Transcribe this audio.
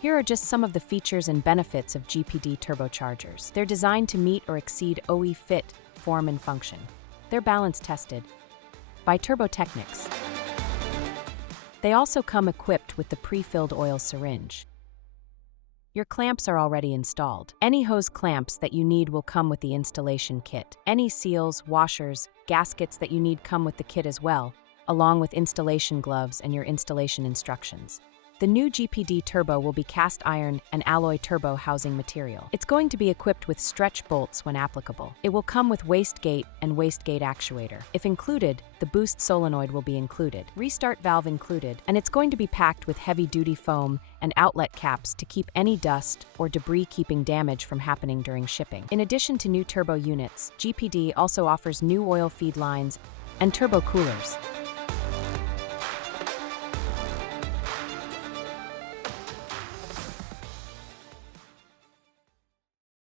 Here are just some of the features and benefits of GPD turbochargers. They're designed to meet or exceed OE fit, form, and function. They're balance tested by Turbo Technics. They also come equipped with the pre-filled oil syringe. Your clamps are already installed. Any hose clamps that you need will come with the installation kit. Any seals, washers, gaskets that you need come with the kit as well, along with installation gloves and your installation instructions. The new GPD Turbo will be cast iron and alloy turbo housing material. It's going to be equipped with stretch bolts when applicable. It will come with wastegate and wastegate actuator. If included, the boost solenoid will be included, restart valve included, and it's going to be packed with heavy-duty foam and outlet caps to keep any dust or debris keeping damage from happening during shipping. In addition to new turbo units, GPD also offers new oil feed lines and turbo coolers.